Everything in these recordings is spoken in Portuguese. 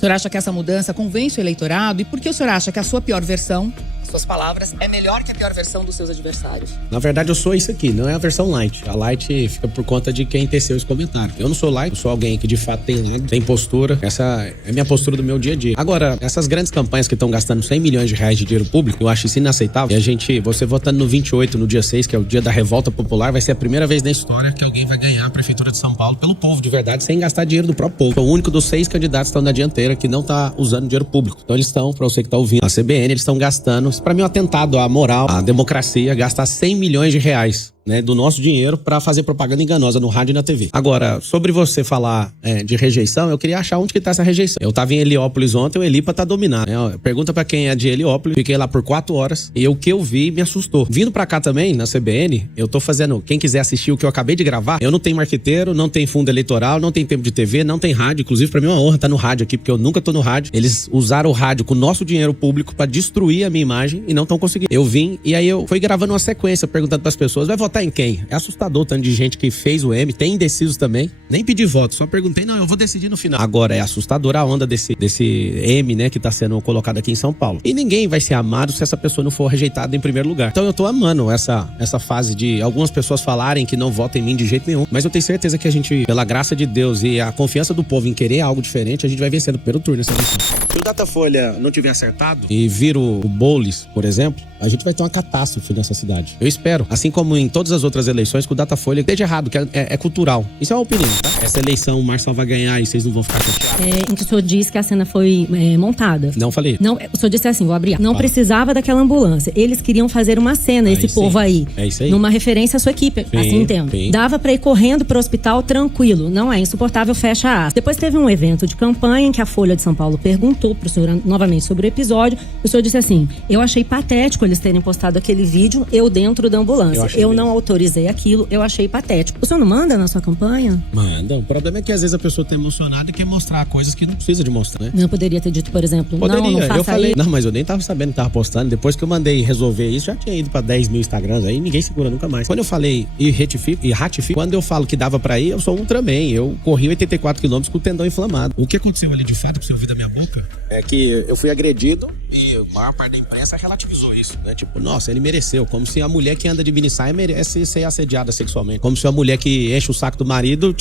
O senhor acha que essa mudança convence o eleitorado? E por que o senhor acha que a sua pior versão, suas palavras, é melhor que a pior versão dos seus adversários? Na verdade, eu sou isso aqui, não é a versão light. A light fica por conta de quem teceu esse comentário. Eu não sou light, eu sou alguém que de fato tem postura. Essa é a minha postura do meu dia a dia. Agora, essas grandes campanhas que estão gastando 100 milhões de reais de dinheiro público, eu acho isso inaceitável. E você votando no 28, no dia 6, que é o dia da revolta popular, vai ser a primeira vez na história que alguém vai ganhar a Prefeitura de São Paulo pelo povo, de verdade, sem gastar dinheiro do próprio povo. Sou o único dos 6 candidatos que estão na dianteira que não tá usando dinheiro público. Então eles estão, pra você que tá ouvindo, a CBN, eles estão gastando, isso pra mim é um atentado à moral, à democracia, gastar 100 milhões de reais, né, do nosso dinheiro pra fazer propaganda enganosa no rádio e na TV. Agora, sobre você falar de rejeição, eu queria achar onde que tá essa rejeição. Eu tava em Heliópolis ontem, o Elipa tá dominando, né? Pergunta pra quem é de Heliópolis, fiquei lá por 4 horas e o que eu vi me assustou. Vindo pra cá também, na CBN, eu tô fazendo, quem quiser assistir o que eu acabei de gravar, eu não tenho marqueteiro, não tenho fundo eleitoral, não tenho tempo de TV, não tem rádio, inclusive pra mim é uma honra estar no rádio aqui, porque eu nunca tô no rádio. Eles usaram o rádio com o nosso dinheiro público pra destruir a minha imagem e não estão conseguindo. Eu vim e aí eu fui gravando uma sequência, perguntando pras pessoas, vai votar em quem? É assustador o tanto de gente que fez o M, tem indecisos também. Nem pedi voto, só perguntei, não, eu vou decidir no final. Agora, é assustadora a onda desse M, né, que tá sendo colocado aqui em São Paulo. E ninguém vai ser amado se essa pessoa não for rejeitada em primeiro lugar. Então eu tô amando essa fase de algumas pessoas falarem que não votam em mim de jeito nenhum. Mas eu tenho certeza que a gente, pela graça de Deus e a confiança do povo em querer algo diferente, a gente vai vencer no primeiro turno nessa eleição. Se o Datafolha não tiver acertado e vira o Boulos, por exemplo, a gente vai ter uma catástrofe nessa cidade. Eu espero, assim como em todas as outras eleições, que o Datafolha esteja errado, que é cultural. Isso é uma opinião, tá? Essa eleição o Marçal vai ganhar e vocês não vão ficar chateados. Em que o senhor disse que a cena foi montada. Não falei. Não, o senhor disse assim, vou abrir. Não precisava daquela ambulância. Eles queriam fazer uma cena, esse povo aí. É isso aí. Numa referência à sua equipe, Sim, assim entendo. sim. Dava pra ir correndo pro hospital tranquilo. Não é insuportável, fecha aspas. Depois teve um evento de campanha em que a Folha de São Paulo perguntou pro senhor novamente sobre o episódio. O senhor disse assim, eu achei patético eles terem postado aquele vídeo, eu dentro da ambulância. Eu não autorizei aquilo, eu achei patético. O senhor não manda na sua campanha? Manda. O problema é que às vezes a pessoa tá emocionada e quer mostrar coisas que não precisa de mostrar, né? Não poderia ter dito, por exemplo, Poderia. não faça Eu falei, isso. não, mas eu nem tava sabendo que tava postando. Depois que eu mandei resolver isso, já tinha ido pra 10 mil Instagrams aí, ninguém segura nunca mais. Quando eu falei e ratifico, quando eu falo que dava pra ir, eu sou um Ultraman. Eu corri 84 quilômetros com o tendão inflamado. O que aconteceu ali de fato, que você ouviu da minha boca, é que eu fui agredido e a maior parte da imprensa relativizou isso, né? Tipo, nossa, ele mereceu. Como se a mulher que anda de minissaia merece ser assediada sexualmente. Como se a mulher que enche o saco do marido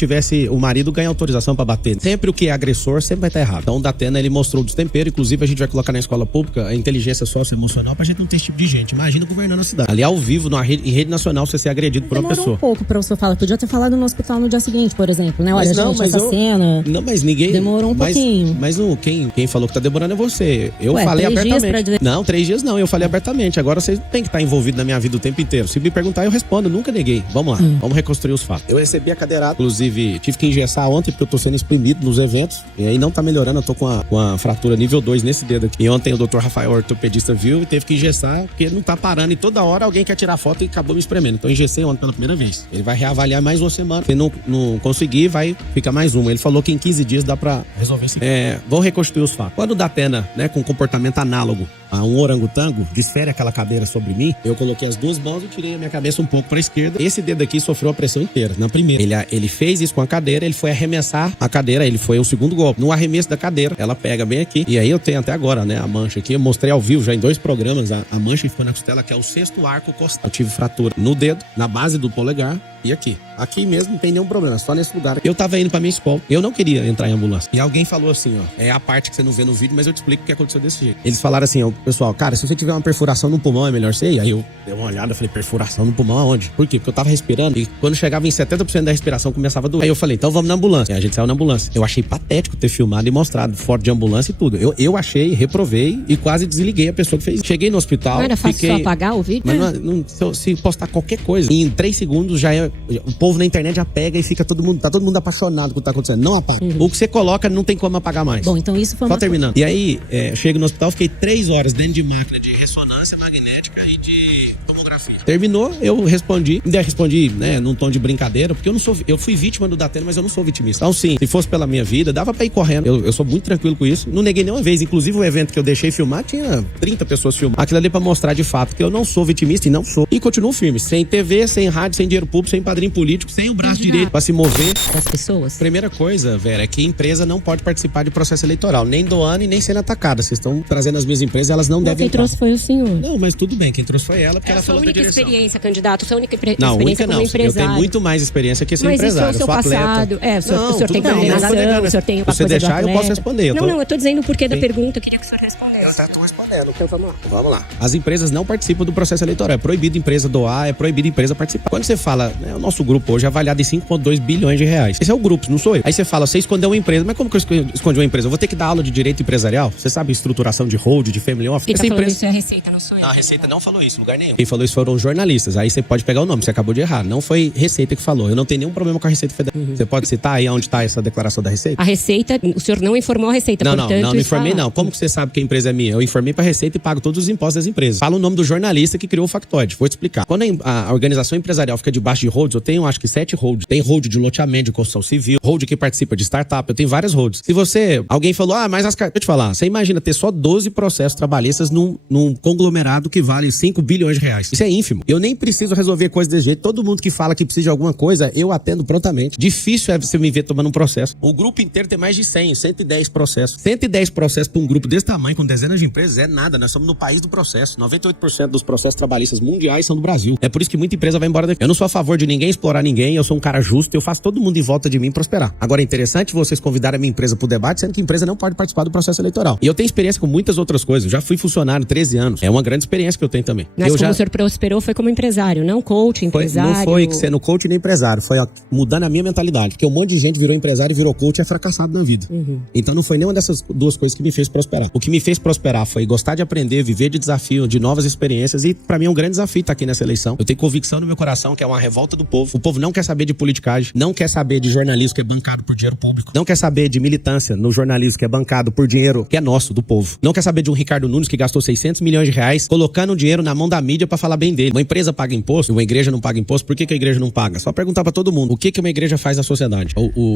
o marido ganha autorização pra bater. Sempre o que é agressor sempre vai estar errado. Então o Datena, ele mostrou o destempero. Inclusive a gente vai colocar na escola pública a inteligência socioemocional pra gente não ter esse tipo de gente. Imagina governando a cidade. Ali ao vivo, em rede nacional, você ser agredido por uma pessoa. Demorou um pouco pra o senhor falar. Podia ter falado no hospital no dia seguinte, por exemplo, né? Olha, cena... Não, mas ninguém... Demorou um pouquinho. Mas quem falou que tá demorando é você. Eu falei 3 dias abertamente. pra dizer... Não, 3 dias não. Eu falei abertamente. Agora vocês têm que estar envolvido na minha vida o tempo inteiro. Se me perguntar, eu respondo. Nunca neguei. Vamos lá. Vamos reconstruir os fatos. Eu recebi a cadeirada. Inclusive, tive que engessar ontem porque eu tô sendo exprimido nos eventos. E aí não tá melhorando. Eu tô com a fratura nível 2 nesse dedo aqui. E ontem o Dr. Rafael, ortopedista, viu e teve que engessar porque não tá parando. E toda hora alguém quer tirar foto e acabou me espremendo. Então eu engessei ontem pela primeira vez. Ele vai reavaliar mais uma semana. Se não conseguir, vai ficar mais uma. Ele falou que em 15 dias dá pra resolver isso. Vou reconstruir os fatos. Quando dá pena, né, com comportamento análogo a um orangotango, desfere aquela cadeira sobre mim, eu coloquei as duas mãos e tirei a minha cabeça um pouco pra esquerda. Esse dedo aqui sofreu a pressão inteira. Na primeira, ele fez isso com a cadeira, ele foi arremessar a cadeira, ele foi o segundo golpe. No arremesso da cadeira, ela pega bem aqui. E aí eu tenho até agora, né, a mancha aqui. Eu mostrei ao vivo já em 2 programas a mancha que ficou na costela, que é o 6º arco costal. Eu tive fratura no dedo, na base do polegar e aqui. Aqui mesmo não tem nenhum problema, só nesse lugar. Eu tava indo pra minha escola, eu não queria entrar em ambulância. E alguém falou assim, ó, é a parte que você não vê no vídeo, mas eu te explico o que aconteceu desse jeito. Eles falaram assim, ó, pessoal, cara, se você tiver uma perfuração no pulmão, é melhor você ir. Aí eu dei uma olhada, falei, perfuração no pulmão aonde? Por quê? Porque eu tava respirando e quando chegava em 70% da respiração começava a doer. Aí eu falei, então vamos na ambulância. Aí a gente saiu na ambulância. Eu achei patético ter filmado e mostrado foto de ambulância e tudo. Eu achei, reprovei e quase desliguei a pessoa que fez. Cheguei no hospital, não era fácil só apagar o vídeo? Mas se postar qualquer coisa, em 3 segundos já é... O povo na internet já pega e fica todo mundo apaixonado com o que tá acontecendo. Não apaga. O que você coloca não tem como apagar mais. Bom, então isso foi só terminando. E aí, chego no hospital, fiquei 3 horas dentro de máquina de ressonância magnética e de tomografia. biografia. Terminou, eu respondi, ainda respondi, né, num tom de brincadeira, porque eu fui vítima do Datena, mas eu não sou vitimista. Então, sim, se fosse pela minha vida, dava pra ir correndo. Eu sou muito tranquilo com isso. Não neguei nenhuma vez. Inclusive, o evento que eu deixei filmar tinha 30 pessoas filmando. Aquilo ali pra mostrar de fato que eu não sou vitimista e não sou. E continuo firme. Sem TV, sem rádio, sem dinheiro público, sem padrinho político, sem o braço direito pra se mover. Das pessoas. Primeira coisa, Vera, é que a empresa não pode participar de processo eleitoral. Nem doando e nem sendo atacada. Vocês estão trazendo as minhas empresas, elas não devem Quem trouxe foi o senhor. Não, mas tudo bem. Quem trouxe foi ela, porque ela falou da direção. Sua única experiência, candidato. Sua única experiência não, única como não. empresário. Eu tenho muito mais experiência que esse mas empresário. Isso é o seu eu sou passado. atleta. O senhor tem coordenação, o senhor tem Se você deixar, eu posso responder. Não, eu tô dizendo o porquê da pergunta. Eu queria que o senhor respondesse. Eu tô respondendo. Então vamos lá. As empresas não participam do processo eleitoral. É proibido a empresa doar, é proibido a empresa participar. Quando você fala, né, o nosso grupo hoje é avaliado em 5,2 bilhões de reais. Esse é o grupo, não sou eu. Aí você fala, você escondeu uma empresa. Mas como que eu escondi uma empresa? Eu vou ter que dar aula de direito empresarial? Você sabe estruturação de hold, de family office? Quem tá falando isso é a Receita, não sou eu. Não, a Receita não falou isso em lugar nenhum. Quem falou isso foram os jornalistas. Aí você pode pegar o nome, você acabou de errar. Não foi Receita que falou. Eu não tenho nenhum problema com a Receita Federal. Você pode citar aí onde está essa declaração da Receita? A Receita, o senhor não informou a Receita, portanto... Não informei não. Como que você sabe que a empresa é minha? Eu informei pra Receita e pago todos os impostos das empresas. Fala o nome do jornalista que criou o factoide. Vou te explicar. Quando a organização empresarial fica debaixo de holds, eu tenho acho que 7 holds. Tem hold de loteamento, de construção civil, hold que participa de startup, eu tenho várias holds. Se alguém falou, mas as cartas... Deixa eu te falar, você imagina ter só 12 processos trabalhistas num conglomerado que vale 5 bilhões de reais. Isso é ínfimo. Eu nem preciso resolver coisa desse jeito. Todo mundo que fala que precisa de alguma coisa, eu atendo prontamente. Difícil é você me ver tomando um processo. O grupo inteiro tem mais de 110 processos. 110 processos pra um grupo desse tamanho, com dezenas de empresas, é nada. Nós somos no país do processo. 98% dos processos trabalhistas mundiais são do Brasil. É por isso que muita empresa vai embora daqui. Eu não sou a favor de ninguém explorar ninguém, eu sou um cara justo, eu faço todo mundo em volta de mim prosperar. Agora é interessante vocês convidarem a minha empresa pro debate, sendo que a empresa não pode participar do processo eleitoral. E eu tenho experiência com muitas outras coisas. Eu já fui funcionário 13 anos. É uma grande experiência que eu tenho também. Mas o senhor prosperou foi como empresário, não coach, empresário. Não foi sendo coach nem empresário. Foi mudando a minha mentalidade. Porque um monte de gente virou empresário e virou coach e é fracassado na vida. Então não foi nenhuma dessas duas coisas que me fez prosperar. O que me fez prosperar foi gostar de aprender, viver de desafio, de novas experiências. E pra mim é um grande desafio estar aqui nessa eleição. Eu tenho convicção no meu coração que é uma revolta do povo. O povo não quer saber de politicagem, não quer saber de jornalismo que é bancado por dinheiro público, não quer saber de militância no jornalismo que é bancado por dinheiro que é nosso, do povo. Não quer saber de um Ricardo Nunes que gastou 600 milhões de reais colocando o dinheiro na mão da mídia pra falar bem dele. Uma empresa paga imposto, uma igreja não paga imposto. Por que a igreja não paga? Só perguntar pra todo mundo. O que uma igreja faz na sociedade?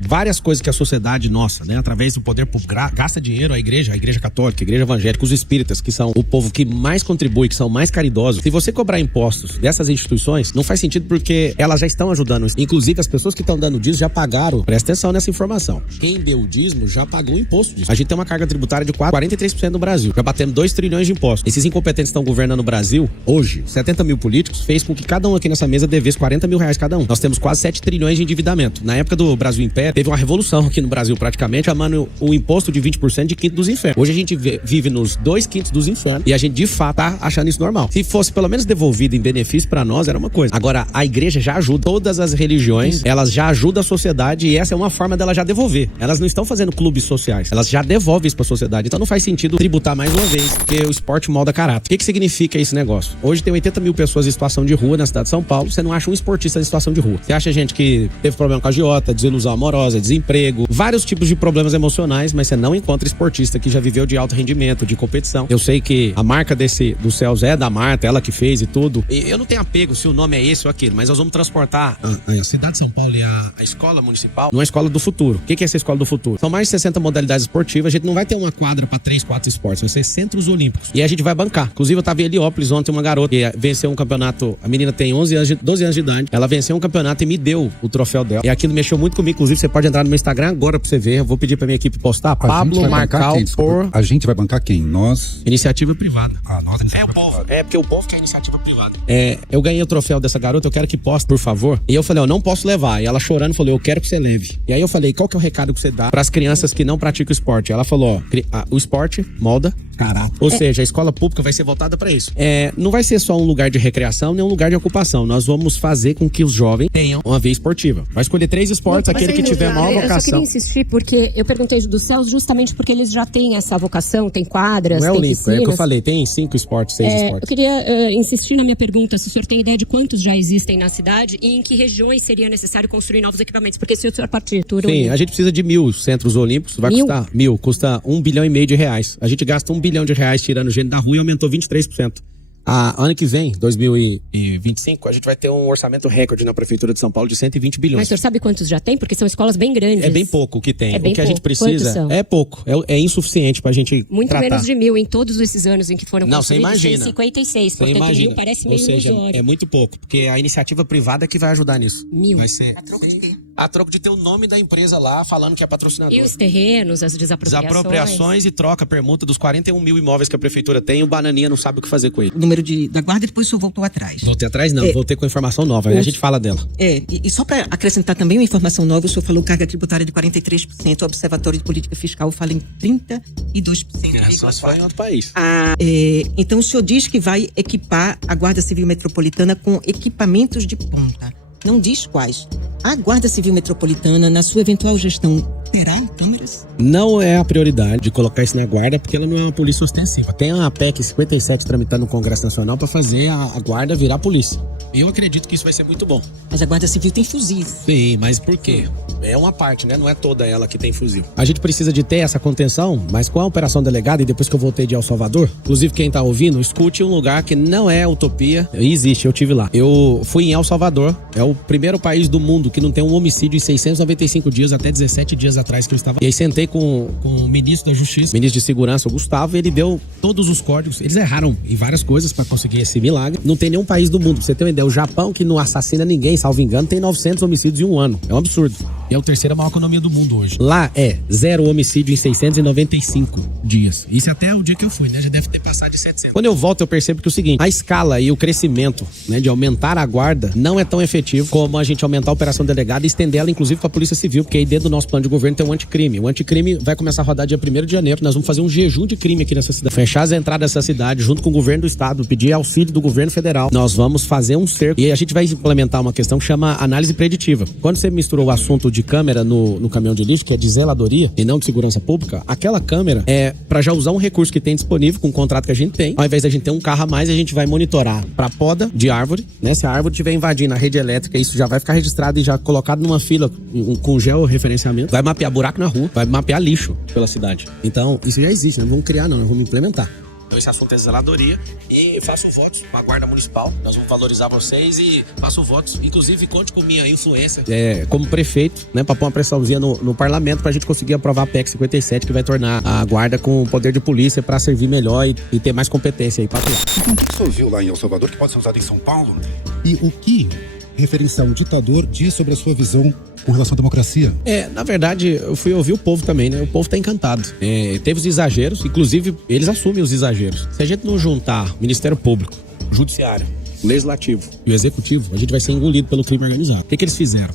Várias coisas que a sociedade nossa, né, através do poder público, gasta dinheiro, a igreja católica, a igreja evangélica, os espíritas, que são o povo que mais contribui, que são mais caridosos. Se você cobrar impostos dessas instituições, não faz sentido porque elas já estão ajudando. Inclusive, as pessoas que estão dando dízimo já pagaram. Presta atenção nessa informação. Quem deu o dízimo já pagou o imposto disso. A gente tem uma carga tributária de 43% no Brasil. Já batemos 2 trilhões de impostos. Esses incompetentes estão governando o Brasil hoje. 70 mil políticos fez com que cada um aqui nessa mesa devesse 40 mil reais cada um. Nós temos quase 7 trilhões de endividamento. Na época do Brasil Império, teve uma revolução aqui no Brasil praticamente, chamando o imposto de 20% de quinto dos infernos. Hoje a gente vive nos 2/5 dos infernos e a gente de fato tá achando isso normal. Se fosse pelo menos devolvido em benefício pra nós, era uma coisa. Agora, a igreja já ajuda todas as religiões, elas já ajudam a sociedade e essa é uma forma dela já devolver. Elas não estão fazendo clubes sociais, elas já devolvem isso pra sociedade. Então não faz sentido tributar mais uma vez, porque o esporte molda caráter. O que significa esse negócio? Hoje tem 80 mil pessoas em situação de rua na cidade de São Paulo, você não acha um esportista em situação de rua. Você acha gente que teve problema com a agiota, desilusão amorosa, desemprego, vários tipos de problemas emocionais, mas você não encontra esportista que já viveu de alto rendimento, de competição. Eu sei que a marca do Céus é da Marta, ela que fez e tudo. E eu não tenho apego se o nome é esse ou aquele, mas nós vamos transportar a cidade de São Paulo e a escola municipal numa escola do futuro. O que é essa escola do futuro? São mais de 60 modalidades esportivas, a gente não vai ter uma quadra pra 3, 4 esportes, vai ser centros olímpicos. E a gente vai bancar. Inclusive eu tava em Heliópolis ontem, uma garota que venceu um campeonato, a menina tem 12 anos de idade, ela venceu um campeonato e me deu o troféu dela. E aquilo mexeu muito comigo, inclusive você pode entrar no meu Instagram agora pra você ver, eu vou pedir pra minha equipe postar, Pablo Marcal por... A gente vai bancar quem? Nós? Iniciativa privada. Nós é o povo. É porque o povo quer iniciativa privada. Eu ganhei o troféu dessa garota, eu quero que poste, por favor. E eu falei, eu não posso levar. E ela chorando falou, eu quero que você leve. E aí eu falei, qual que é o recado que você dá pras crianças que não praticam esporte? Ela falou, o esporte molda. Caraca. Ou seja, a escola pública vai ser voltada pra isso. Não vai ser só um lugar de recreação, nem um lugar de ocupação. Nós vamos fazer com que os jovens tenham uma veia esportiva. Vai escolher 3 esportes, aquele que tiver maior vocação. Eu só queria insistir, porque eu perguntei dos Céus justamente porque eles já têm essa vocação, tem quadras, não é tem olímpico, piscinas. É o que eu falei, tem 5 esportes, 6 esportes. Eu queria insistir na minha pergunta, se o senhor tem ideia de quantos já existem na cidade e em que regiões seria necessário construir novos equipamentos, porque se o senhor partitura... Sim, a gente precisa de 1.000 centros olímpicos, vai custar 1.000, custa 1,5 bilhão de reais. A gente gasta 1 bilhão de reais tirando gente da rua e aumentou 23%. Ano que vem, 2025, a gente vai ter um orçamento recorde na Prefeitura de São Paulo de 120 bilhões. Mas o senhor sabe quantos já tem? Porque são escolas bem grandes. É bem pouco o que tem. É bem o que a gente pouco. Quantos precisa são? é pouco. É insuficiente pra gente Muito tratar. menos de 1.000 em todos esses anos em que foram Não, você construídos. imagina. 56, Você portanto, imagina. 1.000 parece Ou meio seja, ilusório. é muito pouco. Porque a iniciativa privada é que vai ajudar nisso. 1.000. Vai ser. A troco de ter o nome da empresa lá, falando que é patrocinador. E os terrenos, as desapropriações? Desapropriações e troca, permuta dos 41 mil imóveis que a prefeitura tem, o Bananinha não sabe o que fazer com ele. O número da guarda e depois o senhor voltou atrás. Voltei atrás não, voltei com informação nova, aí a gente fala dela. E só para acrescentar também uma informação nova, o senhor falou carga tributária de 43%, o Observatório de Política Fiscal fala em 32%. Só se vai em outro país. Então o senhor diz que vai equipar a Guarda Civil Metropolitana com equipamentos de ponta. Não diz quais. A Guarda Civil Metropolitana, na sua eventual gestão, terá câmeras? Não é a prioridade de colocar isso na guarda, porque ela não é uma polícia ostensiva. Tem uma PEC 57 tramitando no Congresso Nacional para fazer a guarda virar polícia. Eu acredito que isso vai ser muito bom. Mas a Guarda Civil tem fuzis. Sim, mas por quê? É uma parte, né? Não é toda ela que tem fuzil. A gente precisa de ter essa contenção, mas com a Operação Delegada, e depois que eu voltei de El Salvador, inclusive quem tá ouvindo, escute um lugar que não é utopia, existe, eu tive lá. Eu fui em El Salvador, é o primeiro país do mundo que não tem um homicídio em 695 dias, até 17 dias atrás que eu estava. E aí sentei com o ministro da Justiça, ministro de Segurança, o Gustavo, e ele deu todos os códigos. Eles erraram em várias coisas para conseguir esse milagre. Não tem nenhum país do mundo, pra você ter uma ideia. O Japão, que não assassina ninguém, salvo engano, tem 900 homicídios em um ano. É um absurdo. E é a terceira maior economia do mundo hoje. Lá é 0 homicídio em 695 dias. Isso até o dia que eu fui, né? Já deve ter passado de 700. Quando eu volto, eu percebo que é o seguinte, a escala e o crescimento, né, de aumentar a guarda não é tão efetivo como a gente aumentar a operação delegada e estender ela, inclusive, para a Polícia Civil, porque aí dentro do nosso plano de governo tem um anticrime. O anticrime vai começar a rodar dia 1º de janeiro. Nós vamos fazer um jejum de crime aqui nessa cidade. Fechar as entradas dessa cidade junto com o governo do estado, pedir auxílio do governo federal. Nós vamos fazer um cerco. E a gente vai implementar uma questão que chama análise preditiva. Quando você misturou o assunto de câmera no caminhão de lixo, que é de zeladoria e não de segurança pública, aquela câmera é para já usar um recurso que tem disponível com o contrato que a gente tem. Ao invés da gente ter um carro a mais, a gente vai monitorar para poda de árvore, né? Se a árvore estiver invadindo a rede elétrica, isso já vai ficar registrado e já colocado numa fila com georreferenciamento. Vai mapear buraco na rua, vai mapear lixo pela cidade. Então, isso já existe, né? Não vamos criar não, nós vamos implementar. Então esse assunto é zeladoria e faço votos para a Guarda Municipal. Nós vamos valorizar vocês e faço votos. Inclusive, conte com minha influência como prefeito, né? Para pôr uma pressãozinha no parlamento para a gente conseguir aprovar a PEC 57, que vai tornar a Guarda com poder de polícia para servir melhor e ter mais competência aí para atuar. Então, o que o senhor viu lá em El Salvador que pode ser usado em São Paulo? E o que referenciar um ditador diz sobre a sua visão com relação à democracia? Na verdade, eu fui ouvir o povo também, né? O povo tá encantado. Teve os exageros, inclusive eles assumem os exageros. Se a gente não juntar Ministério Público, Judiciário, Legislativo e o Executivo, a gente vai ser engolido pelo crime organizado. O que eles fizeram?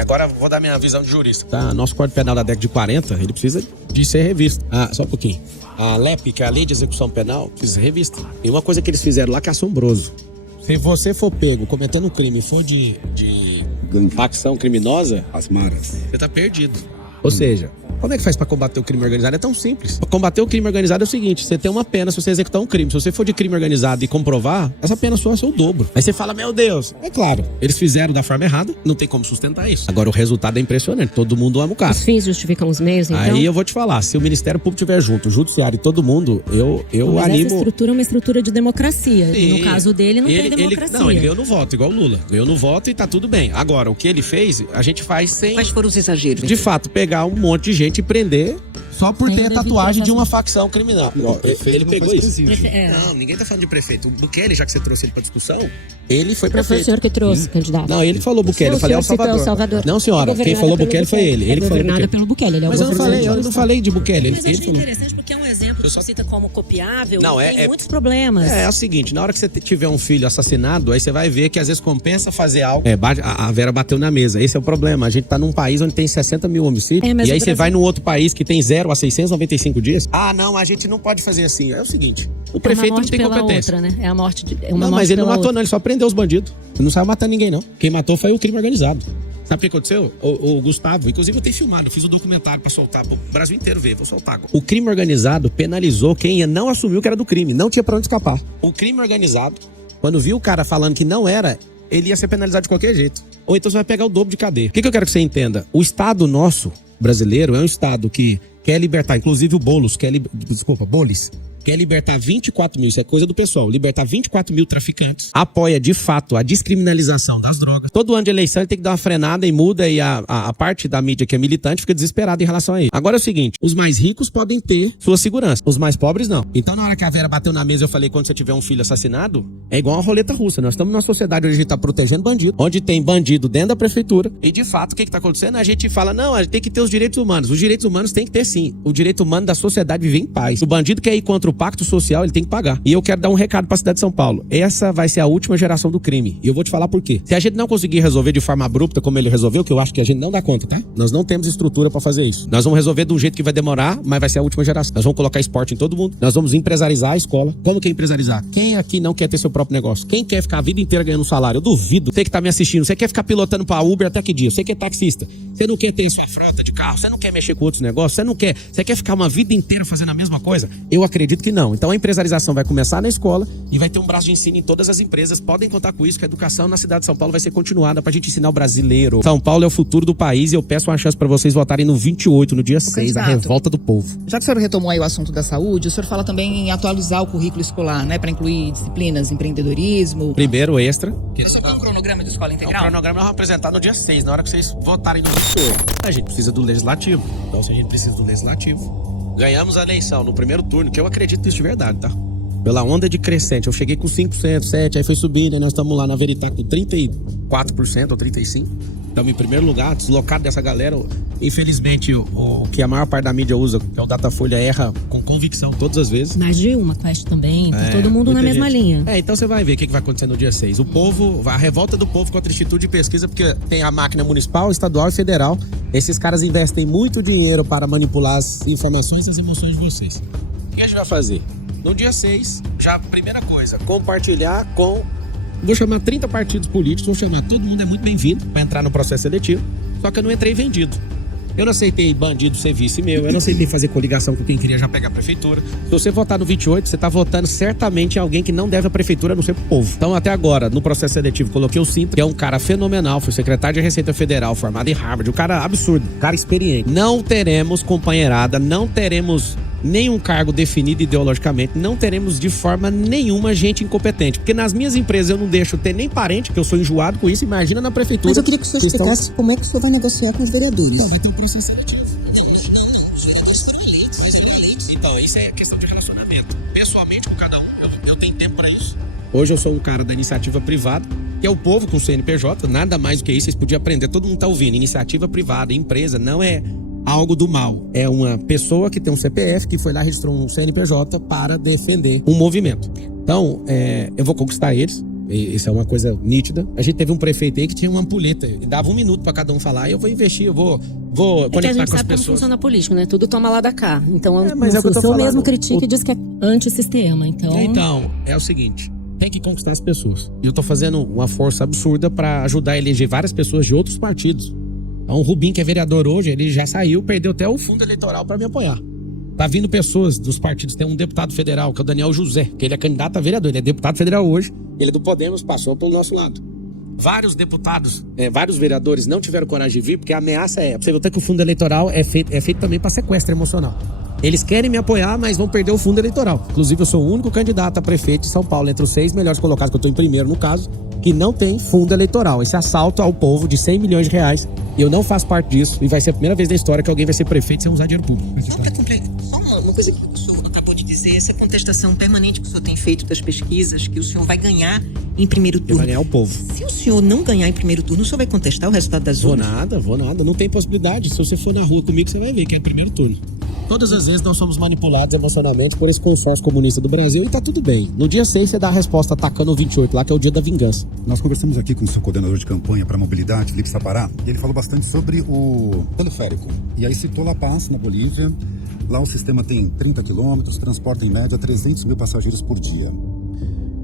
Agora eu vou dar minha visão de jurista. Tá? Nosso Código Penal da década de 40, ele precisa de ser revisto. Só um pouquinho. A LEP, que é a Lei de Execução Penal, precisa ser revista. E uma coisa que eles fizeram lá que é assombroso. Se você for pego cometendo um crime e for de facção criminosa, As maras. você tá perdido. Ou seja, como é que faz pra combater o crime organizado? É tão simples. Pra combater o crime organizado é o seguinte, você tem uma pena se você executar um crime. Se você for de crime organizado e comprovar, essa pena sua é o dobro. Aí você fala, meu Deus. É claro, eles fizeram da forma errada, não tem como sustentar isso. Agora o resultado é impressionante, todo mundo ama o cara. Os fins justificam os meios, então? Aí eu vou te falar, se o Ministério Público estiver junto, o Judiciário e todo mundo, eu Mas animo... essa estrutura é uma estrutura de democracia. Sim. E no caso dele, não tem democracia. Ele ganhou no voto, igual o Lula. Ganhou no voto e tá tudo bem. Agora, o que ele fez, a gente faz sem... Quais foram os exageros? De fato, pegar um monte de gente e prender só por Sem ter devido tatuagem de processo. uma facção criminal. Ele não pegou faz isso. presídio. Não, ninguém tá falando de prefeito. O Bukele, já que você trouxe ele pra discussão, ele foi Foi o prefeito. senhor que trouxe, candidato. Não, ele falou Bukele, eu falei El O senhor citou Salvador. El Salvador. Não, senhora, quem Governada falou pelo Bukele foi ele. É Ele falou governada Bukele. pelo Bukele, ele é o Mas eu governador. não falei de Bukele. Mas eu Ele achei falou. interessante porque é um exemplo que você cita como copiável Não, e tem é- muitos problemas. É o seguinte, na hora que você tiver um filho assassinado, aí você vai ver que às vezes compensa fazer algo. A Vera bateu na mesa. Esse é o problema. A gente tá num país onde tem 60 mil homicídios. Mas E aí o você Brasil- vai num outro país que tem 0 a 695 dias. Não, a gente não pode fazer assim. É o seguinte, o prefeito não tem competência. Outra, né? É a morte de. Não, mas ele não matou, não. Ele só prendeu os bandidos. Ele não saiu matar ninguém, não. Quem matou foi o crime organizado. Sabe o que aconteceu? O Gustavo, inclusive eu tenho filmado, fiz um documentário pra soltar, pro Brasil inteiro ver, vou soltar agora. O crime organizado penalizou quem não assumiu que era do crime, não tinha pra onde escapar. O crime organizado, quando viu o cara falando que não era, ele ia ser penalizado de qualquer jeito. Ou então você vai pegar o dobro de cadeia. O que eu quero que você entenda? O Estado nosso, brasileiro, é um Estado que quer libertar, inclusive o Boulos, Bolis, quer libertar 24 mil, isso é coisa do pessoal, libertar 24 mil traficantes, apoia de fato a descriminalização das drogas. Todo ano de eleição ele tem que dar uma frenada e muda, e a parte da mídia que é militante fica desesperada em relação a isso. Agora é o seguinte, os mais ricos podem ter sua segurança, os mais pobres não. Então na hora que a Vera bateu na mesa, eu falei, quando você tiver um filho assassinado, é igual uma roleta russa. Nós estamos numa sociedade onde a gente tá protegendo bandido, onde tem bandido dentro da prefeitura, e de fato o que tá acontecendo? A gente fala, não, a gente tem que ter os direitos humanos. Os direitos humanos tem que ter sim. O direito humano da sociedade viver em paz. O bandido quer ir contra o pacto social, ele tem que pagar. E eu quero dar um recado pra cidade de São Paulo. Essa vai ser a última geração do crime. E eu vou te falar por quê. Se a gente não conseguir resolver de forma abrupta como ele resolveu, que eu acho que a gente não dá conta, tá? Nós não temos estrutura pra fazer isso. Nós vamos resolver de um jeito que vai demorar, mas vai ser a última geração. Nós vamos colocar esporte em todo mundo. Nós vamos empresarizar a escola. Como que é empresarizar? Quem aqui não quer ter seu próprio negócio? Quem quer ficar a vida inteira ganhando um salário? Eu duvido. Você que tá me assistindo, você quer ficar pilotando pra Uber até que dia? Você que é taxista. Você não quer ter sua frota de carro? Você não quer mexer com outros negócios? Você quer ficar uma vida inteira fazendo a mesma coisa? Eu acredito que não. Então a empresarização vai começar na escola e vai ter um braço de ensino em todas as empresas. Podem contar com isso, que a educação na cidade de São Paulo vai ser continuada pra gente ensinar o brasileiro. São Paulo é o futuro do país e eu peço uma chance pra vocês votarem no 28, no dia 6, a revolta do povo. Já que o senhor retomou aí o assunto da saúde, o senhor fala também em atualizar o currículo escolar, né? Pra incluir disciplinas, empreendedorismo. Primeiro, extra. Esse é o cronograma de escola integral? O cronograma nós vamos apresentar no dia 6, na hora que vocês votarem no 28. A gente precisa do legislativo. Então, se a gente precisa do legislativo, ganhamos a eleição no primeiro turno, que eu acredito nisso de verdade, tá? Pela onda de crescente, eu cheguei com 5%, 7%, aí foi subindo, e nós estamos lá na Veritá com 34% ou 35%. Estamos em primeiro lugar, deslocado dessa galera. Infelizmente, o que a maior parte da mídia usa, que é o Datafolha, erra com convicção todas as vezes. Mais de uma Quest também, tá todo mundo na mesma linha. Então você vai ver o que vai acontecer no dia 6. O povo, a revolta do povo contra o Instituto de Pesquisa, porque tem a máquina municipal, estadual e federal. Esses caras investem muito dinheiro para manipular as informações e as emoções de vocês. O que a gente vai fazer? No dia 6, já primeira coisa, compartilhar com... Vou chamar 30 partidos políticos, vou chamar todo mundo, é muito bem-vindo para entrar no processo seletivo. Só que eu não entrei vendido. Eu não aceitei bandido ser vice meu, eu não aceitei fazer coligação com quem queria já pegar a prefeitura. Se você votar no 28, você tá votando certamente em alguém que não deve a prefeitura, a não ser pro povo. Então, até agora, no processo seletivo, coloquei o Sintra, que é um cara fenomenal, foi secretário de Receita Federal, formado em Harvard, um cara absurdo, um cara experiente. Não teremos companheirada, não teremos nenhum cargo definido ideologicamente, não teremos de forma nenhuma gente incompetente. Porque nas minhas empresas eu não deixo ter nem parente, que eu sou enjoado com isso, imagina na prefeitura. Mas eu queria que o senhor explicasse como é que o senhor vai negociar com os vereadores. Vai ter um processo seletivo. Os vereadores foram eleitos, mas eles eleitos. Então, isso é questão de relacionamento. Pessoalmente com cada um. Eu tenho tempo pra isso. Hoje eu sou um cara da iniciativa privada, que é o povo com o CNPJ, nada mais do que isso, vocês podiam aprender, todo mundo tá ouvindo. Iniciativa privada, empresa, não é algo do mal. É uma pessoa que tem um CPF, que foi lá e registrou um CNPJ para defender um movimento. Então, eu vou conquistar eles. Isso é uma coisa nítida. A gente teve um prefeito aí que tinha uma ampulheta. E dava 1 minuto para cada um falar. E eu vou investir, eu vou conectar com as pessoas. A gente sabe como funciona a política, né? Tudo toma lá da cá. Então, mas é o que eu tô o senhor falando. mesmo critica e diz que é antissistema. Então, é o seguinte. Tem que conquistar as pessoas. E eu tô fazendo uma força absurda para ajudar a eleger várias pessoas de outros partidos. Então, o Rubim, que é vereador hoje, ele já saiu, perdeu até o fundo eleitoral para me apoiar. Tá vindo pessoas dos partidos. Tem um deputado federal, que é o Daniel José, que ele é candidato a vereador. Ele é deputado federal hoje. Ele é do Podemos, passou pelo nosso lado. Vários deputados, vários vereadores não tiveram coragem de vir, porque a ameaça pra você ver que o fundo eleitoral é feito também para sequestro emocional. Eles querem me apoiar, mas vão perder o fundo eleitoral. Inclusive, eu sou o único candidato a prefeito de São Paulo, entre os 6 melhores colocados, que eu tô em primeiro no caso, que não tem fundo eleitoral. Esse assalto ao povo de 100 milhões de reais, eu não faço parte disso. E vai ser a primeira vez na história que alguém vai ser prefeito sem usar dinheiro público. Só para completar, só uma coisa que o senhor acabou de dizer, essa contestação permanente que o senhor tem feito das pesquisas, que o senhor vai ganhar em primeiro turno. Vai ganhar o povo. Se o senhor não ganhar em primeiro turno, o senhor vai contestar o resultado das urnas? Vou nada. Não tem possibilidade. Se você for na rua comigo, você vai ver que é primeiro turno. Todas as vezes nós somos manipulados emocionalmente por esse consórcio comunista do Brasil e tá tudo bem. No dia 6 você dá a resposta atacando o 28 lá, que é o dia da vingança. Nós conversamos aqui com o seu coordenador de campanha para a mobilidade, Felipe Sapará, e ele falou bastante sobre o teleférico. E aí citou La Paz, na Bolívia. Lá o sistema tem 30 quilômetros, transporta em média 300 mil passageiros por dia.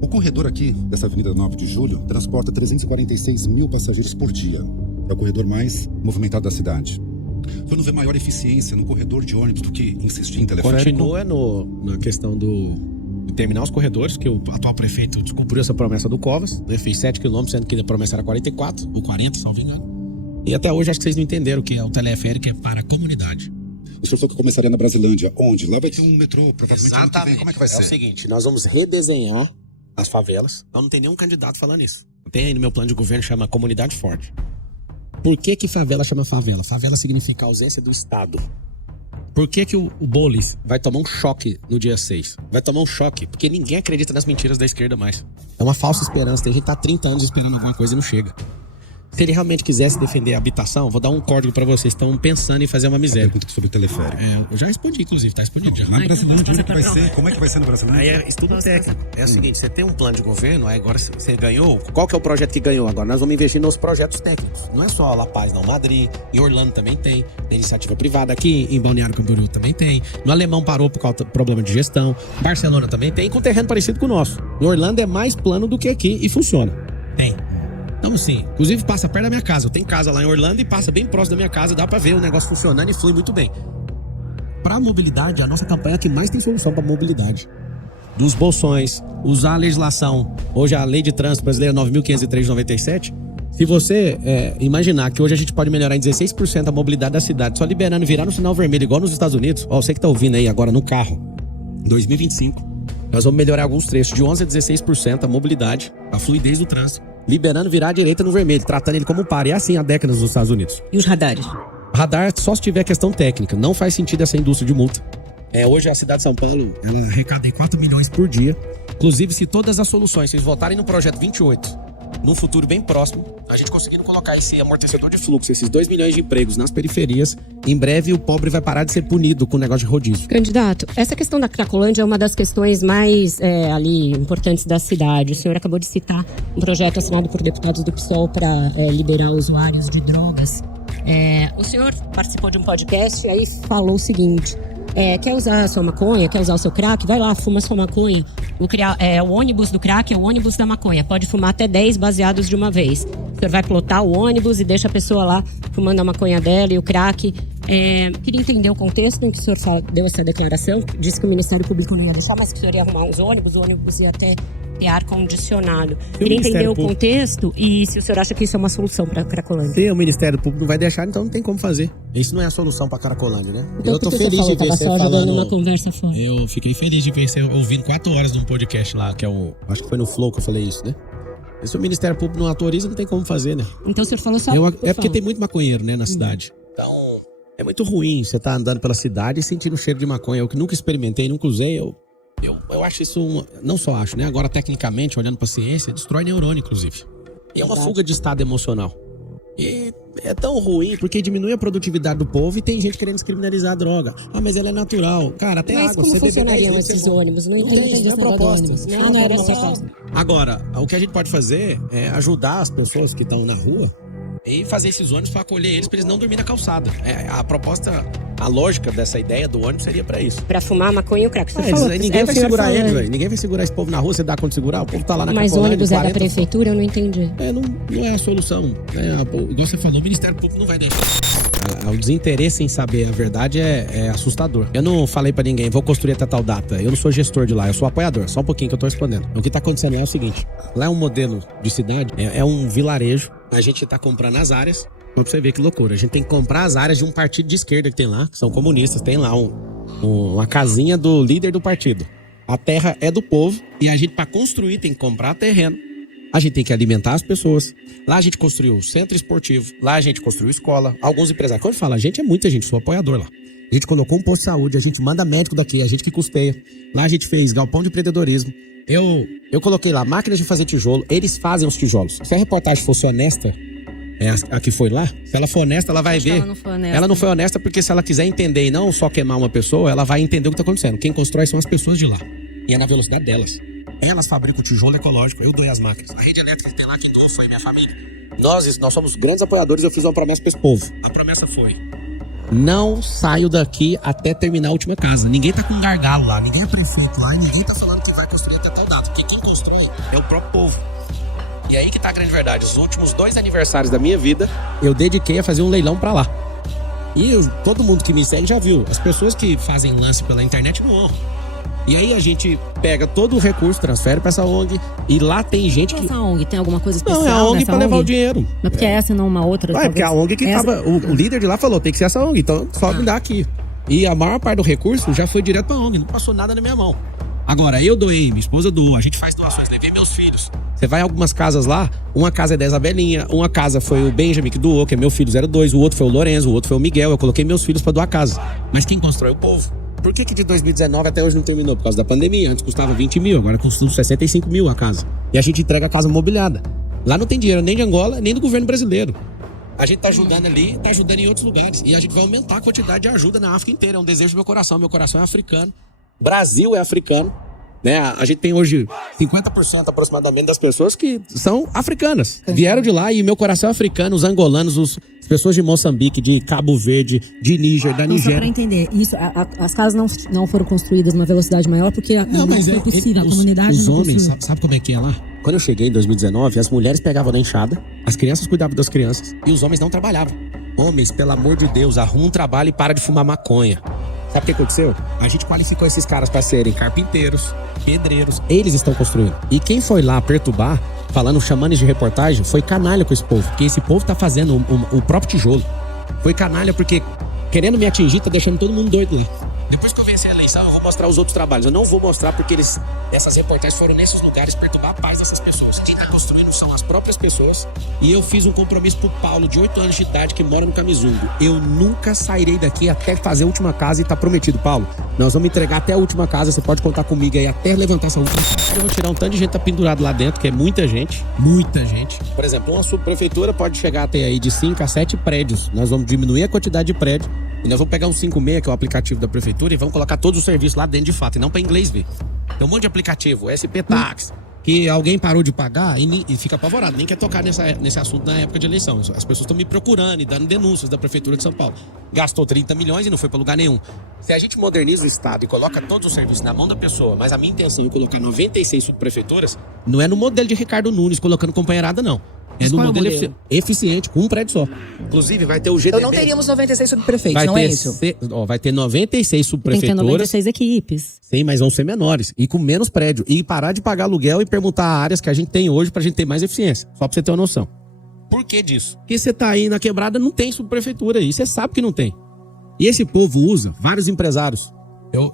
O corredor aqui, dessa Avenida 9 de Julho, transporta 346 mil passageiros por dia. É o corredor mais movimentado da cidade. Você não vê maior eficiência no corredor de ônibus do que insistir em teleférico? Continua na questão de terminar os corredores, que o atual prefeito descumpriu essa promessa do Covas. Ele fez 7 quilômetros, sendo que a promessa era 44, ou 40, salvo engano. E até hoje acho que vocês não entenderam que o teleférico é para a comunidade. O senhor falou que começaria na Brasilândia. Onde? Lá vai ter um metrô, provavelmente ano que vem. Como é que vai ser? É o seguinte, nós vamos redesenhar as favelas. Então não tem nenhum candidato falando isso. Tem aí no meu plano de governo, chama Comunidade Forte. Por que que favela chama favela? Favela significa ausência do Estado. Por que que o Boulos vai tomar um choque no dia 6? Vai tomar um choque porque ninguém acredita nas mentiras da esquerda mais. É uma falsa esperança. Tem gente que tá há 30 anos esperando alguma coisa e não chega. Se ele realmente quisesse defender a habitação, vou dar um código pra vocês. Estão pensando em fazer uma miséria. Pergunta sobre o teleférico. Eu já respondi, inclusive. Tá respondido já. Na Brasilândia, onde que vai ser? Como é que vai ser no Brasilândia? Aí é estudo técnico. É o seguinte, você tem um plano de governo, aí agora você ganhou. Qual que é o projeto que ganhou agora? Nós vamos investir nos projetos técnicos. Não é só La Paz, não. Madrid, em Orlando também tem. Tem iniciativa privada aqui, em Balneário Camboriú também tem. No Alemão parou por causa do problema de gestão. Barcelona também tem, com terreno parecido com o nosso. Em Orlando é mais plano do que aqui e funciona. Tem. Então, sim, inclusive passa perto da minha casa. Eu tenho casa lá em Orlando e passa bem próximo da minha casa. Dá pra ver o negócio funcionando e flui muito bem. Pra mobilidade, a nossa campanha é a que mais tem solução pra mobilidade. Dos bolsões, usar a legislação. Hoje a lei de trânsito brasileira 9.503 de 97. Se você imaginar que hoje a gente pode melhorar em 16% a mobilidade da cidade, só liberando virar no sinal vermelho, igual nos Estados Unidos. Ó, você que tá ouvindo aí agora no carro, 2025, nós vamos melhorar alguns trechos de 11% a 16% a mobilidade, a fluidez do trânsito. Liberando virar à direita no vermelho, tratando ele como um par. E é assim há décadas nos Estados Unidos. E os radares? Radar só se tiver questão técnica. Não faz sentido essa indústria de multa. Hoje a cidade de São Paulo arrecada 4 milhões por dia. Inclusive, se todas as soluções, vocês votarem no projeto 28, num futuro bem próximo, a gente conseguindo colocar esse amortecedor de fluxo, esses 2 milhões de empregos nas periferias, em breve o pobre vai parar de ser punido com o negócio de rodízio. Candidato, essa questão da Cracolândia é uma das questões mais ali importantes da cidade. O senhor acabou de citar um projeto assinado por deputados do PSOL para liberar usuários de drogas. O senhor participou de um podcast e aí falou o seguinte: quer usar a sua maconha, quer usar o seu crack, vai lá, fuma sua maconha. O ônibus do crack é o ônibus da maconha. Pode fumar até 10 baseados de uma vez. O senhor vai plotar o ônibus e deixa a pessoa lá fumando a maconha dela e o crack. Queria entender o contexto em que o senhor deu essa declaração. Disse que o Ministério Público não ia deixar, mas que o senhor ia arrumar uns ônibus. O ônibus ia até ter ar-condicionado. Queria entender o contexto e se o senhor acha que isso é uma solução para a Cracolândia. Se o Ministério Público não vai deixar, então não tem como fazer. Isso não é a solução para a Cracolândia, né? Então, eu tô feliz de ver você falando uma conversa fora. Eu fiquei feliz de ver você ouvindo 4 horas de um podcast lá, que é o... Acho que foi no Flow que eu falei isso, né? E se o Ministério Público não autoriza, não tem como fazer, né? Então o senhor falou só... porque tem muito maconheiro, né, na cidade. Então, é muito ruim você tá andando pela cidade e sentindo o cheiro de maconha. Eu que nunca experimentei, nunca usei, eu acho isso... Não só acho, né? Agora, tecnicamente, olhando pra ciência, destrói neurônio, inclusive. E é uma fuga de estado emocional. E é tão ruim porque diminui a produtividade do povo e tem gente querendo descriminalizar a droga. Ah, mas ela é natural. Cara, até mas água. Mas como você funcionariam esses ônibus? Não entendo isso, não é proposta. Não era proposta. Agora, o que a gente pode fazer é ajudar as pessoas que estão na rua e fazer esses ônibus para acolher eles, para eles não dormirem na calçada. A proposta, a lógica dessa ideia do ônibus seria para isso. Para fumar maconha e o crack. Ninguém vai segurar eles, velho. Ninguém vai segurar esse povo na rua, você dá conta de segurar, o povo tá lá na Mas ônibus é da prefeitura, eu não entendi. Não é a solução. Igual você falou, o Ministério Público não vai deixar. O desinteresse em saber a verdade é assustador. Eu não falei pra ninguém, vou construir até tal data. Eu não sou gestor de lá, eu sou apoiador. Só um pouquinho que eu tô respondendo. O que tá acontecendo é o seguinte: lá é um modelo de cidade, é um vilarejo. A gente tá comprando as áreas. Pra você ver que loucura. A gente tem que comprar as áreas de um partido de esquerda que tem lá, que são comunistas. Tem lá uma casinha do líder do partido. A terra é do povo e a gente, pra construir, tem que comprar terreno. A gente tem que alimentar as pessoas. Lá a gente construiu centro esportivo. Lá a gente construiu escola. Alguns empresários. Quando fala a gente, é muita gente. Sou apoiador lá. A gente colocou um posto de saúde. A gente manda médico daqui. A gente que custeia. Lá a gente fez galpão de empreendedorismo. Eu coloquei lá máquinas de fazer tijolo. Eles fazem os tijolos. Se a reportagem fosse honesta, a que foi lá, se ela for honesta, ela vai ver. Ela não foi honesta porque se ela quiser entender e não só queimar uma pessoa, ela vai entender o que está acontecendo. Quem constrói são as pessoas de lá. E é na velocidade delas. Elas fabricam tijolo ecológico, eu doei as máquinas. A rede elétrica que tem lá, quem doou foi minha família. Nós somos grandes apoiadores, eu fiz uma promessa para esse povo. A promessa foi: não saio daqui até terminar a última casa. Ninguém tá com um gargalo lá, ninguém é prefeito lá e ninguém tá falando que vai construir até tal data. Porque quem constrói é o próprio povo. E aí que tá a grande verdade. Os últimos 2 aniversários da minha vida, eu dediquei a fazer um leilão pra lá. E todo mundo que me segue já viu. As pessoas que fazem lance pela internet não honram. E aí a gente pega todo o recurso, transfere pra essa ONG. E lá tem gente que... Essa ONG tem alguma coisa especial? Não, é a ONG pra levar o dinheiro. Mas porque essa e não uma outra? É porque a ONG que tava... O líder de lá falou, tem que ser essa ONG. Então só me dá aqui. E a maior parte do recurso já foi direto pra ONG, não passou nada na minha mão. Agora, eu doei, minha esposa doou, a gente faz doações, levei meus filhos. Você vai em algumas casas lá, uma casa é da Isabelinha, uma casa foi o Benjamin que doou, que é meu filho 02, o outro foi o Lorenzo, o outro foi o Miguel, eu coloquei meus filhos pra doar a casa. Mas quem constrói é o povo. Por que de 2019 até hoje não terminou? Por causa da pandemia. Antes custava 20 mil, agora custa 65 mil a casa. E a gente entrega a casa mobiliada. Lá não tem dinheiro nem de Angola, nem do governo brasileiro. A gente tá ajudando ali, tá ajudando em outros lugares. E a gente vai aumentar a quantidade de ajuda na África inteira. É um desejo do meu coração. Meu coração é africano. Brasil é africano. Né? A gente tem hoje 50% aproximadamente das pessoas que são africanas. Vieram de lá e meu coração é africano. Os angolanos, as pessoas de Moçambique, de Cabo Verde, de Níger, da Então, só Nigéria. pra entender, isso, as casas não foram construídas numa velocidade maior porque não foi possível. A comunidade os não homens, construiu. sabe como é que é lá? Quando eu cheguei em 2019, as mulheres pegavam na enxada, as crianças cuidavam das crianças e os homens não trabalhavam. Homens, pelo amor de Deus, arruma um trabalho e para de fumar maconha. Sabe o que aconteceu? A gente qualificou esses caras para serem carpinteiros, pedreiros. Eles estão construindo. E quem foi lá perturbar, chamando de reportagem, foi canalha com esse povo. Porque esse povo tá fazendo o próprio tijolo. Foi canalha porque, querendo me atingir, tá deixando todo mundo doido lá. Depois que eu vencer a eleição, eu vou mostrar os outros trabalhos. Eu não vou mostrar porque essas reportagens foram nesses lugares perturbar a paz dessas pessoas. Quem tá construindo são as próprias pessoas. E eu fiz um compromisso pro Paulo, de 8 anos de idade, que mora no Camizungo. Eu nunca sairei daqui até fazer a última casa e tá prometido, Paulo. Nós vamos entregar até a última casa, você pode contar comigo aí até levantar essa última casa. Eu vou tirar um tanto de gente que tá pendurado lá dentro, que é muita gente. Muita gente. Por exemplo, uma subprefeitura pode chegar até aí de 5 a 7 prédios. Nós vamos diminuir a quantidade de prédios. E nós vamos pegar um 56, que é o aplicativo da prefeitura, e vamos colocar todos os serviços lá dentro de fato, e não para inglês ver. Tem um monte de aplicativo, SP Tax, que alguém parou de pagar e fica apavorado, nem quer tocar nesse assunto na época de eleição. As pessoas estão me procurando e dando denúncias da prefeitura de São Paulo. Gastou 30 milhões e não foi para lugar nenhum. Se a gente moderniza o Estado e coloca todos os serviços na mão da pessoa, mas a minha intenção é colocar 96 subprefeituras, não é no modelo de Ricardo Nunes colocando companheirada, não. É no modelo eficiente, com um prédio só. Inclusive, vai ter o GDB. Então não teríamos 96 subprefeitos, não é isso? Vai ter 96 Tem que ter subprefeituras. 96 equipes. Sim, mas vão ser menores. E com menos prédio. E parar de pagar aluguel e perguntar áreas que a gente tem hoje pra gente ter mais eficiência. Só pra você ter uma noção. Por que disso? Porque você tá aí na quebrada, não tem subprefeitura aí. Você sabe que não tem. E esse povo usa vários empresários. Eu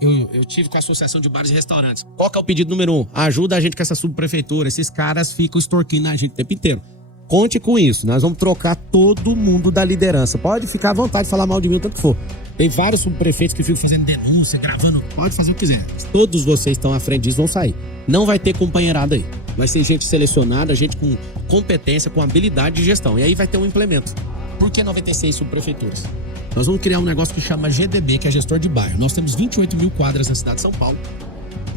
tive com a Associação de Bares e Restaurantes. Qual que é o pedido número 1? Ajuda a gente com essa subprefeitura. Esses caras ficam extorquindo a gente o tempo inteiro. Conte com isso, nós vamos trocar todo mundo da liderança. Pode ficar à vontade de falar mal de mim o tanto que for. Tem vários subprefeitos que ficam fazendo denúncia, gravando. Pode fazer o que quiser. Todos vocês estão à frente disso, vão sair. Não vai ter companheirada aí. Vai ser gente selecionada, gente com competência, com habilidade de gestão. E aí vai ter um implemento. Por que 96 subprefeituras? Nós vamos criar um negócio que chama GDB, que é gestor de bairro. Nós temos 28 mil quadras na cidade de São Paulo.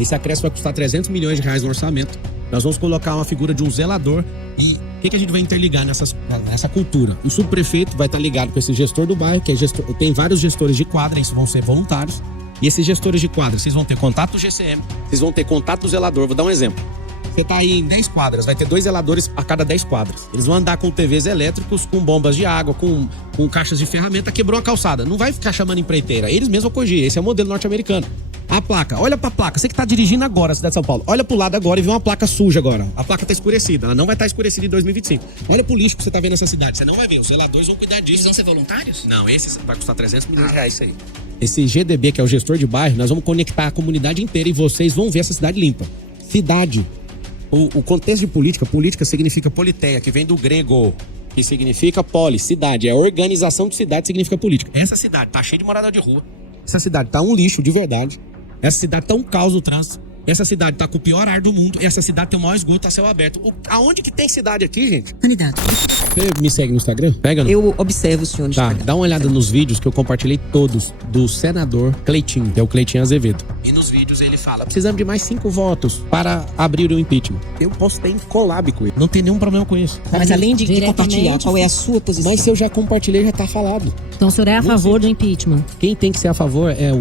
Esse acréscimo vai custar 300 milhões de reais no orçamento. Nós vamos colocar uma figura de um zelador. E o que a gente vai interligar nessa cultura? O subprefeito vai estar ligado com esse gestor do bairro, que é gestor, tem vários gestores de quadra, isso vão ser voluntários. E esses gestores de quadra, vocês vão ter contato do GCM, vocês vão ter contato do zelador. Vou dar um exemplo. Você tá aí em 10 quadras, vai ter 2 zeladores a cada 10 quadras. Eles vão andar com TVs elétricos, com bombas de água, com caixas de ferramenta, quebrou a calçada. Não vai ficar chamando empreiteira, eles mesmos vão corrigir. Esse é o modelo norte-americano. A placa, olha pra placa, você que tá dirigindo agora a cidade de São Paulo, olha pro lado agora e vê uma placa suja agora. A placa tá escurecida, ela não vai estar escurecida em 2025. Olha pro lixo que você tá vendo nessa cidade, você não vai ver, os zeladores vão cuidar disso. Eles vão ser voluntários? Não, esse vai custar 300 milhões de reais isso aí. Esse GDB, que é o gestor de bairro, nós vamos conectar a comunidade inteira e vocês vão ver essa cidade limpa. Cidade. O contexto de política significa politeia, que vem do grego, que significa polis, cidade. É organização de cidade, significa política. Essa cidade tá cheia de morador de rua. Essa cidade tá um lixo de verdade. Essa cidade tá um caos no trânsito. Essa cidade tá com o pior ar do mundo. Essa cidade tem o maior esgoto a céu aberto. Aonde que tem cidade aqui, gente? Candidato, Você me segue no Instagram? Pega, não? eu observo o senhor no Tá, Instagram. dá uma olhada nos vídeos que eu compartilhei todos do senador Cleitinho, que é o Cleitinho Azevedo. E nos vídeos ele fala: precisamos de mais 5 votos para abrir o impeachment. Eu postei em collab com ele. Não tem nenhum problema com isso. Mas além de Diretamente. compartilhar, qual é a sua posição? Mas se eu já compartilhei, já tá falado. Então o senhor é a Muito favor do impeachment. Quem tem que ser a favor é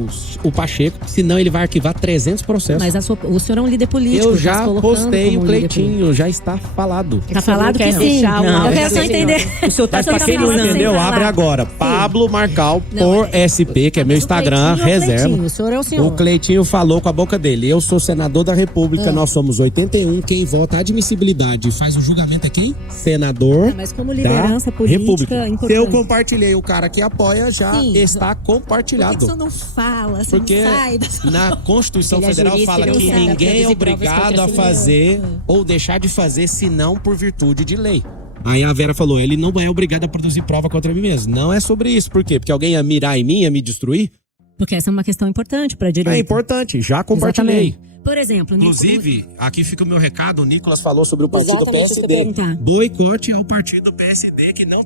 o Pacheco, senão ele vai arquivar 300 processos. Mas a sua o senhor é um líder político. Eu tá já se colocando postei como o um líder político. Cleitinho, já está falado. Tá falado que quer sim. deixar o Não, áudio eu quero só assim, entender. O senhor tá Mas pra quem não falando sem entendeu, falar. abre agora. Pablo Marcal por SP, que é meu Mas o Instagram, Cleitinho é o reserva. Cleitinho, o senhor é o senhor. O Cleitinho falou com a boca dele. Eu sou senador da República, nós somos 81. Quem vota a admissibilidade faz o julgamento é quem? Senador Mas como liderança da política República. importante. Eu compartilhei, o cara que apoia já Sim. está Por que o compartilhado. senhor não fala? Assim, Porque sai da... na Constituição Ele é Federal jurista, fala ele que não sabe ninguém é produzir provas obrigado contra a si fazer ou deixar de fazer senão por virtude de lei. Aí a Vera falou, ele não é obrigado a produzir prova contra mim mesmo. Não é sobre isso. Por quê? Porque alguém ia mirar em mim, ia me destruir? Porque essa é uma questão importante para a direita. É importante, já compartilhei. Exatamente. Por exemplo, Inclusive, aqui fica o meu recado, o Nicolas falou sobre o partido Exatamente, isso que eu ia PSD. perguntar. Boicote ao partido PSD, que não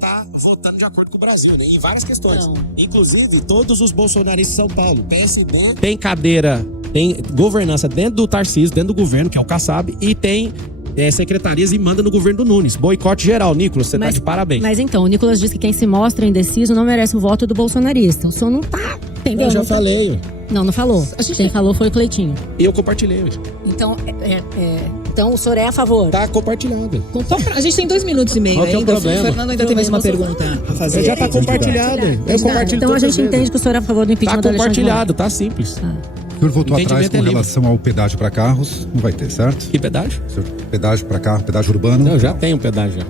tá votando de acordo com o Brasil, né? Em várias questões. Não. Inclusive, todos os bolsonaristas de São Paulo, PSD, tem cadeira, tem governança dentro do Tarcísio, dentro do governo, que é o Kassab, e tem secretarias e manda no governo do Nunes. Boicote geral, Nicolas, você tá de parabéns. Mas então, o Nicolas disse que quem se mostra indeciso não merece o voto do bolsonarista. O senhor não tá, entendeu? Eu já Não tá- falei. Não, não falou. Quem falou foi o Cleitinho. E eu compartilhei. Então, então o senhor é a favor? Tá compartilhado. A gente tem 2 minutos e meio Qual que é o ainda. problema? O Fernando ainda tem mais uma pergunta a fazer. Já tá compartilhado. Eu compartilho Então a todas as gente vezes. entende que o senhor é a favor do impeachment Tá do Alexandre de compartilhado, tá simples. O senhor voltou atrás Entendimento com é livre. relação ao pedágio para carros, não vai ter, certo? Que pedágio? Senhor, pedágio para carro, pedágio urbano. Não, já tem um pedágio.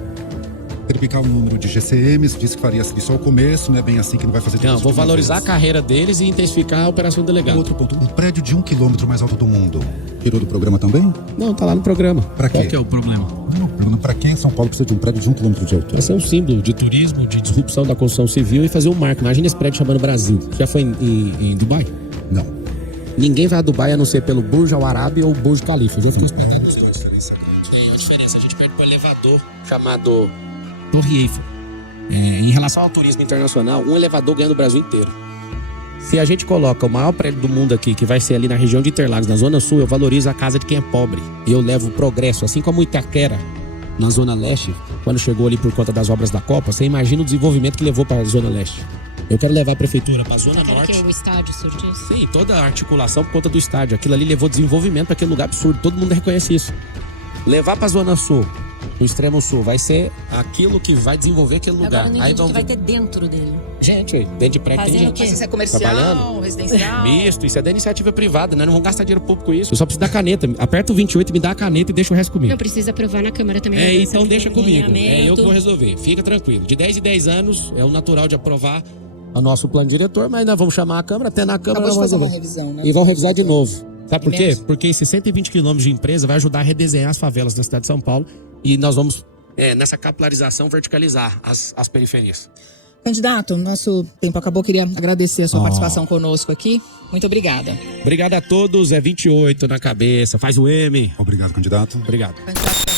Triplicar o número de GCMs, disse que faria isso ao começo, não é bem assim que não vai fazer tudo Não, isso vou de uma valorizar a vez. carreira deles e intensificar a operação delegado. Outro ponto, o prédio de 1 quilômetro mais alto do mundo, tirou do programa também? Não, tá lá no programa. Pra quê? Qual que é o problema? Não, perguntando pra que São Paulo precisa de um prédio de 1 quilômetro de altura? Vai ser um símbolo de turismo, de disrupção da construção civil e fazer um marco. Imagina esse prédio chamando Brasil. Já foi em Dubai? Não. Ninguém vai a Dubai a não ser pelo Burj Al Arab ou Burj Khalifa. Já fica hospedado nos dois. Tem a diferença. A gente perde para um elevador chamado Torre Eiffel. Em relação ao turismo internacional, um elevador ganha no Brasil inteiro. Se a gente coloca o maior prédio do mundo aqui, que vai ser ali na região de Interlagos, na Zona Sul, eu valorizo a casa de quem é pobre. E eu levo progresso, assim como Itaquera, na Zona Leste, quando chegou ali por conta das obras da Copa, você imagina o desenvolvimento que levou para a Zona Leste. Eu quero levar a prefeitura para a Zona Norte. o estádio, o senhor disse? Sim, toda a articulação por conta do estádio. Aquilo ali levou desenvolvimento para aquele lugar absurdo. Todo mundo reconhece isso. Levar para a Zona Sul, o extremo sul, vai ser aquilo que vai desenvolver aquele lugar. Agora não Aí entendi o vão que vai ter dentro dele. gente, dentro de prédio tem Fazendo gente. o quê? Isso é comercial, Trabalhando? residencial. Misto, isso é da iniciativa privada, né? Não vão gastar dinheiro público com isso. Eu só preciso da caneta. Aperta o 28 e me dá a caneta e deixa o resto comigo. Não precisa aprovar na Câmara também. Então deixa comigo. Alinhamento. Eu que vou resolver. Fica tranquilo. De 10 em 10 anos é o natural de aprovar o nosso plano diretor, mas nós vamos chamar a Câmara, até na Câmara Acabou nós de vamos fazer uma resolver. revisão, né? E vão revisar de novo. Sabe por quê? mesmo? Porque esses 120 quilômetros de empresa vai ajudar a redesenhar as favelas da cidade de São Paulo e nós vamos, nessa capilarização, verticalizar as periferias. Candidato, nosso tempo acabou. Queria agradecer a sua participação conosco aqui. Muito obrigada. Obrigado a todos. É 28 na cabeça. Faz o M. Obrigado, candidato. Obrigado. Candidato